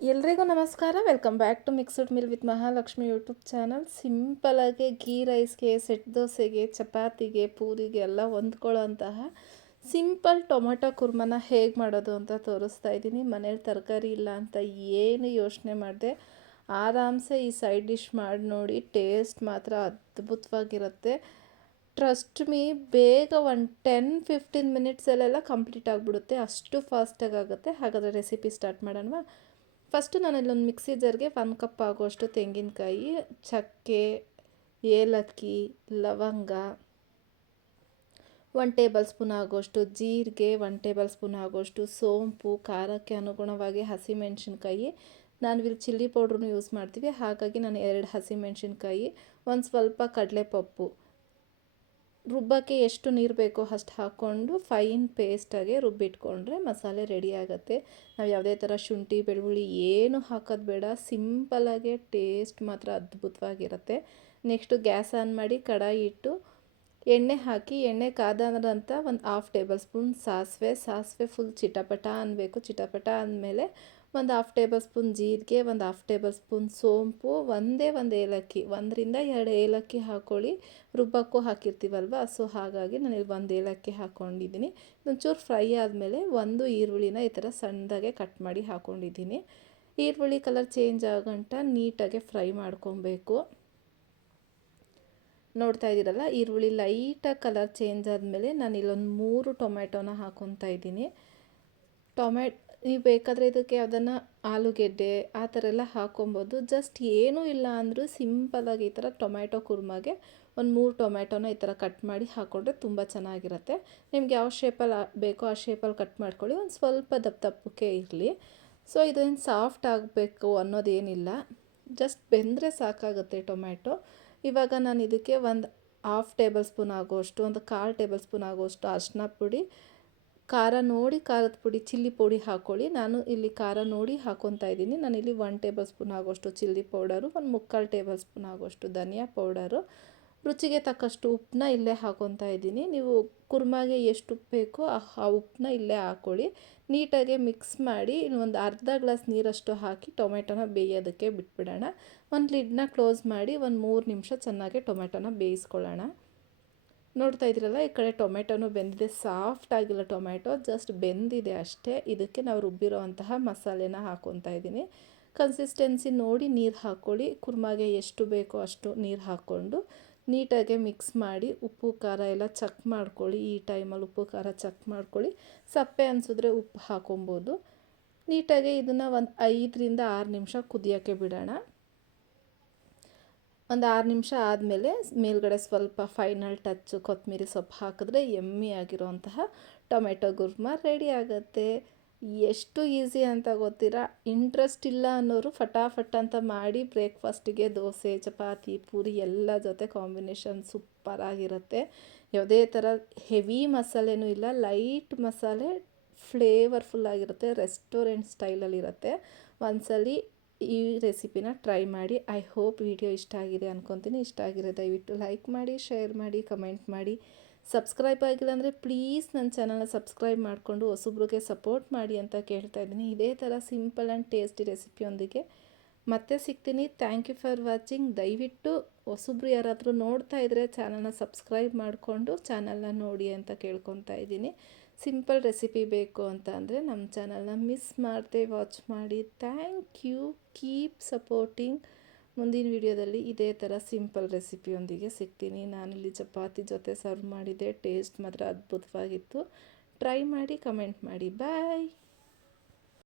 ಎಲ್ರಿಗೂ ನಮಸ್ಕಾರ. Welcome back to mixed meal with Mahalakshmi YouTube channel ಸಿಂಪಲಾಗಿ ಗೀ ರೈಸ್ಗೆ ಸೆಟ್ ದೋಸೆಗೆ, ಚಪಾತಿಗೆ, ಪೂರಿಗೆ ಎಲ್ಲ ಹೊಂದ್ಕೊಳ್ಳೋಂತಹ ಸಿಂಪಲ್ ಟೊಮೊಟೊ ಕುರ್ಮನ ಹೇಗೆ ಮಾಡೋದು ಅಂತ ತೋರಿಸ್ತಾ ಇದ್ದೀನಿ. ಮನೇಲಿ ತರಕಾರಿ ಇಲ್ಲ ಅಂತ ಏನು ಯೋಚನೆ ಮಾಡಿದೆ. ಆರಾಮ್ಸೆ ಈ ಸೈಡ್ ಡಿಶ್ ಮಾಡಿ ನೋಡಿ ಟೇಸ್ಟ್ ಮಾತ್ರ ಅದ್ಭುತವಾಗಿರುತ್ತೆ. ಟ್ರಸ್ಟ್ ಮೀ ಬೇಗ ಒಂದು ಟೆನ್ ಫಿಫ್ಟೀನ್ ಮಿನಿಟ್ಸಲ್ಲೆಲ್ಲ ಕಂಪ್ಲೀಟ್ ಆಗಿಬಿಡುತ್ತೆ. ಅಷ್ಟು ಫಾಸ್ಟಾಗಿ ಆಗುತ್ತೆ. ಹಾಗಾದರೆ ರೆಸಿಪಿ ಸ್ಟಾರ್ಟ್ ಮಾಡೋಣವಾ? ಫಸ್ಟು ನಾನು ಇಲ್ಲೊಂದು ಮಿಕ್ಸಿ ಜರ್ಗೆ ಒನ್ ಕಪ್ ಆಗುವಷ್ಟು ತೆಂಗಿನಕಾಯಿ, ಚಕ್ಕೆ, ಏಲಕ್ಕಿ, ಲವಂಗ ಒನ್ ಟೇಬಲ್ ಸ್ಪೂನ್ ಆಗೋಷ್ಟು ಜೀರಿಗೆ ಒನ್ ಟೇಬಲ್ ಸ್ಪೂನ್ ಆಗೋಷ್ಟು ಸೋಂಪು, ಖಾರಕ್ಕೆ ಅನುಗುಣವಾಗಿ ಹಸಿಮೆಣಸಿನ್ಕಾಯಿ. ನಾನು ಇಲ್ಲಿ ಚಿಲ್ಲಿ ಪೌಡ್ರನ್ನು ಯೂಸ್ ಮಾಡ್ತೀವಿ, ಹಾಗಾಗಿ ನಾನು ಎರಡು ಹಸಿಮೆಣಸಿನ್ಕಾಯಿ, ಒಂದು ಸ್ವಲ್ಪ ಕಡಲೆಪಪ್ಪು. ರುಬ್ಬಕ್ಕೆ ಎಷ್ಟು ನೀರು ಬೇಕೋ ಅಷ್ಟು ಹಾಕ್ಕೊಂಡು ಫೈನ್ ಪೇಸ್ಟಾಗೆ ರುಬ್ಬಿಟ್ಕೊಂಡ್ರೆ ಮಸಾಲೆ ರೆಡಿ ಆಗುತ್ತೆ. ನಾವು ಯಾವುದೇ ಥರ ಶುಂಠಿ, ಬೆಳ್ಳುಳ್ಳಿ ಏನು ಹಾಕೋದು ಬೇಡ. ಸಿಂಪಲಾಗೆ ಟೇಸ್ಟ್ ಮಾತ್ರ ಅದ್ಭುತವಾಗಿರುತ್ತೆ. ನೆಕ್ಸ್ಟು ಗ್ಯಾಸ್ ಆನ್ ಮಾಡಿ ಕಡಾಯಿ ಇಟ್ಟು ಎಣ್ಣೆ ಹಾಕಿ, ಎಣ್ಣೆ ಕಾದಂತ ಒಂದು ಹಾಫ್ ಟೇಬಲ್ ಸ್ಪೂನ್ ಸಾಸಿವೆ ಸಾಸಿವೆ ಫುಲ್ ಚಿಟಪಟ ಅನ್ನಬೇಕು ಚಿಟಪಟ ಅಂದಮೇಲೆ ಒಂದು ಹಾಫ್ ಟೇಬಲ್ ಸ್ಪೂನ್ ಜೀರಿಗೆ, ಒಂದು ಹಾಫ್ ಟೇಬಲ್ ಸ್ಪೂನ್ ಸೋಂಪು, ಒಂದೇ ಒಂದು ಏಲಕ್ಕಿ, ಒಂದರಿಂದ ಎರಡು ಏಲಕ್ಕಿ ಹಾಕ್ಕೊಳ್ಳಿ ರುಬ್ಬಕ್ಕೂ ಹಾಕಿರ್ತೀವಲ್ವ? ಸೊ ಹಾಗಾಗಿ ನಾನು ಇಲ್ಲಿ ಒಂದು ಏಲಕ್ಕಿ ಹಾಕ್ಕೊಂಡಿದ್ದೀನಿ ಒಂಚೂರು ಫ್ರೈ ಆದಮೇಲೆ ಒಂದು ಈರುಳ್ಳಿನ ಈ ಥರ ಸಣ್ಣದಾಗೆ ಕಟ್ ಮಾಡಿ ಹಾಕ್ಕೊಂಡಿದ್ದೀನಿ ಈರುಳ್ಳಿ ಕಲರ್ ಚೇಂಜ್ ಆಗಂಟ ನೀಟಾಗಿ ಫ್ರೈ ಮಾಡ್ಕೊಬೇಕು. ನೋಡ್ತಾ ಇದ್ದೀರಲ್ಲ, ಈರುಳ್ಳಿ ಲೈಟಾಗಿ ಕಲರ್ ಚೇಂಜ್ ಆದಮೇಲೆ ನಾನು ಇಲ್ಲೊಂದು ಮೂರು ಟೊಮೆಟೊನ ಹಾಕ್ಕೊತಾ ಇದ್ದೀನಿ. ಟೊಮೆಟ್ ನೀವು ಬೇಕಾದರೆ ಇದಕ್ಕೆ ಯಾವುದನ್ನು ಆಲೂಗೆಡ್ಡೆ ಆ ಥರ ಎಲ್ಲ ಹಾಕೊಬೋದು. ಜಸ್ಟ್ ಏನೂ ಇಲ್ಲ ಅಂದರೂ ಸಿಂಪಲಾಗಿ ಈ ಥರ ಟೊಮ್ಯಾಟೊ ಕುರ್ಮಾಗೆ ಒಂದು ಮೂರು ಟೊಮ್ಯಾಟೊನ ಈ ಥರ ಕಟ್ ಮಾಡಿ ಹಾಕ್ಕೊಂಡ್ರೆ ತುಂಬ ಚೆನ್ನಾಗಿರುತ್ತೆ. ನಿಮ್ಗೆ ಯಾವ ಶೇಪಲ್ಲಿ ಬೇಕೋ ಆ ಶೇಪಲ್ಲಿ ಕಟ್ ಮಾಡ್ಕೊಳ್ಳಿ. ಒಂದು ಸ್ವಲ್ಪ ದಪ್ಪ ದಪ್ಪಕ್ಕೆ ಇರಲಿ. ಸೊ ಇದೇನು ಸಾಫ್ಟ್ ಆಗಬೇಕು ಅನ್ನೋದೇನಿಲ್ಲ. ಜಸ್ಟ್ ಬೆಂದರೆ ಸಾಕಾಗುತ್ತೆ ಟೊಮ್ಯಾಟೊ. ಇವಾಗ ನಾನು ಇದಕ್ಕೆ ಒಂದು ಹಾಫ್ ಟೇಬಲ್ ಸ್ಪೂನ್ ಆಗೋಷ್ಟು, ಒಂದು ಕಾಲು ಟೇಬಲ್ ಸ್ಪೂನ್ ಆಗೋಷ್ಟು ಅರ್ಶಿನ ಪುಡಿ ಖಾರ ನೋಡಿ ಖಾರದ ಪುಡಿ, ಚಿಲ್ಲಿ ಪುಡಿ ಹಾಕ್ಕೊಳ್ಳಿ ನಾನು ಇಲ್ಲಿ ಖಾರ ನೋಡಿ ಹಾಕೊತಾ ಇದ್ದೀನಿ. ನಾನಿಲ್ಲಿ ಒನ್ ಟೇಬಲ್ ಸ್ಪೂನ್ ಆಗೋಷ್ಟು ಚಿಲ್ಲಿ ಪೌಡರು, ಒಂದು ಮುಕ್ಕಾಲು ಟೇಬಲ್ ಸ್ಪೂನ್ ಆಗೋಷ್ಟು ಧನಿಯಾ ಪೌಡರು. ರುಚಿಗೆ ತಕ್ಕಷ್ಟು ಉಪ್ಪನ್ನ ಇಲ್ಲೇ ಹಾಕೊತಾ ಇದ್ದೀನಿ. ನೀವು ಕುರ್ಮಾಗೆ ಎಷ್ಟು ಉಪ್ಪು ಬೇಕೋ ಆ ಉಪ್ಪನ್ನ ಇಲ್ಲೇ ಹಾಕ್ಕೊಳ್ಳಿ ನೀಟಾಗಿ ಮಿಕ್ಸ್ ಮಾಡಿ ಒಂದು ಅರ್ಧ ಗ್ಲಾಸ್ ನೀರಷ್ಟು ಹಾಕಿ ಟೊಮೆಟೊನ ಬೇಯೋದಕ್ಕೆ ಬಿಟ್ಬಿಡೋಣ. ಒಂದು ಲಿಡ್ನ ಕ್ಲೋಸ್ ಮಾಡಿ ಒಂದು ಮೂರು ನಿಮಿಷ ಚೆನ್ನಾಗಿ ಟೊಮೆಟೊನ ಬೇಯಿಸ್ಕೊಳ್ಳೋಣ. ನೋಡ್ತಾ ಇದ್ದೀರಲ್ಲ, ಈ ಕಡೆ ಟೊಮೆಟೊನೂ ಬೆಂದಿದೆ. ಸಾಫ್ಟ್ ಆಗಿಲ್ಲ ಟೊಮೆಟೊ, ಜಸ್ಟ್ ಬೆಂದಿದೆ ಅಷ್ಟೇ. ಇದಕ್ಕೆ ನಾವು ರುಬ್ಬಿರೋ ಅಂತಹ ಮಸಾಲೆನ ಹಾಕ್ಕೊತಾ ಇದ್ದೀನಿ. ಕನ್ಸಿಸ್ಟೆನ್ಸಿ ನೋಡಿ ನೀರು ಹಾಕ್ಕೊಳ್ಳಿ. ಕುರ್ಮಾಗೆ ಎಷ್ಟು ಬೇಕೋ ಅಷ್ಟು ನೀರು ಹಾಕ್ಕೊಂಡು ನೀಟಾಗಿ ಮಿಕ್ಸ್ ಮಾಡಿ ಉಪ್ಪು, ಖಾರ ಎಲ್ಲ ಚೆಕ್ ಮಾಡ್ಕೊಳ್ಳಿ. ಈ ಟೈಮಲ್ಲಿ ಉಪ್ಪು, ಖಾರ ಚೆಕ್ ಮಾಡ್ಕೊಳ್ಳಿ. ಸಪ್ಪೆ ಅನಿಸಿದ್ರೆ ಉಪ್ಪು ಹಾಕೊಬೋದು ನೀಟಾಗಿ ಇದನ್ನು ಒಂದು ಐದರಿಂದ ಆರು ನಿಮಿಷ ಕುದಿಯೋಕ್ಕೆ ಬಿಡೋಣ. ಒಂದು ಆರು ನಿಮಿಷ ಆದಮೇಲೆ ಮೇಲ್ಗಡೆ ಸ್ವಲ್ಪ ಫೈನಲ್ ಟಚ್ಚು ಕೊತ್ತಂಬರಿ ಸೊಪ್ಪು ಹಾಕಿದ್ರೆ ಎಮ್ಮಿ ಆಗಿರುವಂತಹ ಟೊಮೆಟೊ ಗುರ್ಮ ರೆಡಿ ಆಗುತ್ತೆ. ಎಷ್ಟು ಈಸಿ ಅಂತ ಗೊತ್ತೀರಾ? ಇಂಟ್ರೆಸ್ಟ್ ಇಲ್ಲ ಅನ್ನೋರು ಫಟಾಫಟ್ ಅಂತ ಮಾಡಿ ಬ್ರೇಕ್ಫಾಸ್ಟಿಗೆ ದೋಸೆ, ಚಪಾತಿ, ಪೂರಿ ಎಲ್ಲ ಜೊತೆ ಕಾಂಬಿನೇಷನ್ ಸೂಪರಾಗಿರುತ್ತೆ. ಯಾವುದೇ ಥರ ಹೆವಿ ಮಸಾಲೆನೂ ಇಲ್ಲ, ಲೈಟ್ ಮಸಾಲೆ ಫ್ಲೇವರ್ಫುಲ್ಲಾಗಿರುತ್ತೆ ರೆಸ್ಟೋರೆಂಟ್ ಸ್ಟೈಲಲ್ಲಿರುತ್ತೆ. ಒಂದ್ಸಲಿ ಈ ರೆಸಿಪಿನ ಟ್ರೈ ಮಾಡಿ. ಐ ಹೋಪ್ ವಿಡಿಯೋ ಇಷ್ಟ ಆಗಿದೆ ಅನ್ಕೊತೀನಿ. ಇಷ್ಟ ಆಗಿದೆ ದಯವಿಟ್ಟು ಲೈಕ್ ಮಾಡಿ, ಶೇರ್ ಮಾಡಿ, ಕಮೆಂಟ್ ಮಾಡಿ. ಸಬ್ಸ್ಕ್ರೈಬ್ ಆಗಿಲ್ಲ ಅಂದರೆ ಪ್ಲೀಸ್ ನನ್ನ ಚಾನಲ್ನ ಸಬ್ಸ್ಕ್ರೈಬ್ ಮಾಡಿಕೊಂಡು ಹೊಸಬ್ರಿಗೆ ಸಪೋರ್ಟ್ ಮಾಡಿ ಅಂತ ಕೇಳ್ತಾ ಇದ್ದೀನಿ. ಇದೇ ಥರ ಸಿಂಪಲ್ ಆ್ಯಂಡ್ ಟೇಸ್ಟಿ ರೆಸಿಪಿಯೊಂದಿಗೆ ಮತ್ತೆ ಸಿಗ್ತೀನಿ. Thank you for watching. ದಯವಿಟ್ಟು ಹೊಸಬ್ರು ಯಾರಾದರೂ ನೋಡ್ತಾ ಇದ್ದರೆ ಚಾನಲ್ನ ಸಬ್ಸ್ಕ್ರೈಬ್ ಮಾಡಿಕೊಂಡು ಚಾನಲ್ನ ನೋಡಿ ಅಂತ ಕೇಳ್ಕೊತಾ ಇದ್ದೀನಿ. ಸಿಂಪಲ್ ರೆಸಿಪಿ ಬೇಕು ಅಂತ ಅಂದರೆ ನಮ್ಮ ಚಾನಲ್ನ ಮಿಸ್ ಮಾಡದೆ ವಾಚ್ ಮಾಡಿ. Thank you. Keep supporting. ಮುಂದಿನ ವಿಡಿಯೋದಲ್ಲಿ ಇದೇ ಥರ ಸಿಂಪಲ್ ರೆಸಿಪಿಯೊಂದಿಗೆ ಸಿಗ್ತೀನಿ. ನಾನಿಲ್ಲಿ ಚಪಾತಿ ಜೊತೆ ಸರ್ವ್ ಮಾಡಿದೆ ಟೇಸ್ಟ್ ಮಾತ್ರ ಅದ್ಭುತವಾಗಿತ್ತು. ಟ್ರೈ ಮಾಡಿ, ಕಮೆಂಟ್ ಮಾಡಿ. ಬಾಯ್.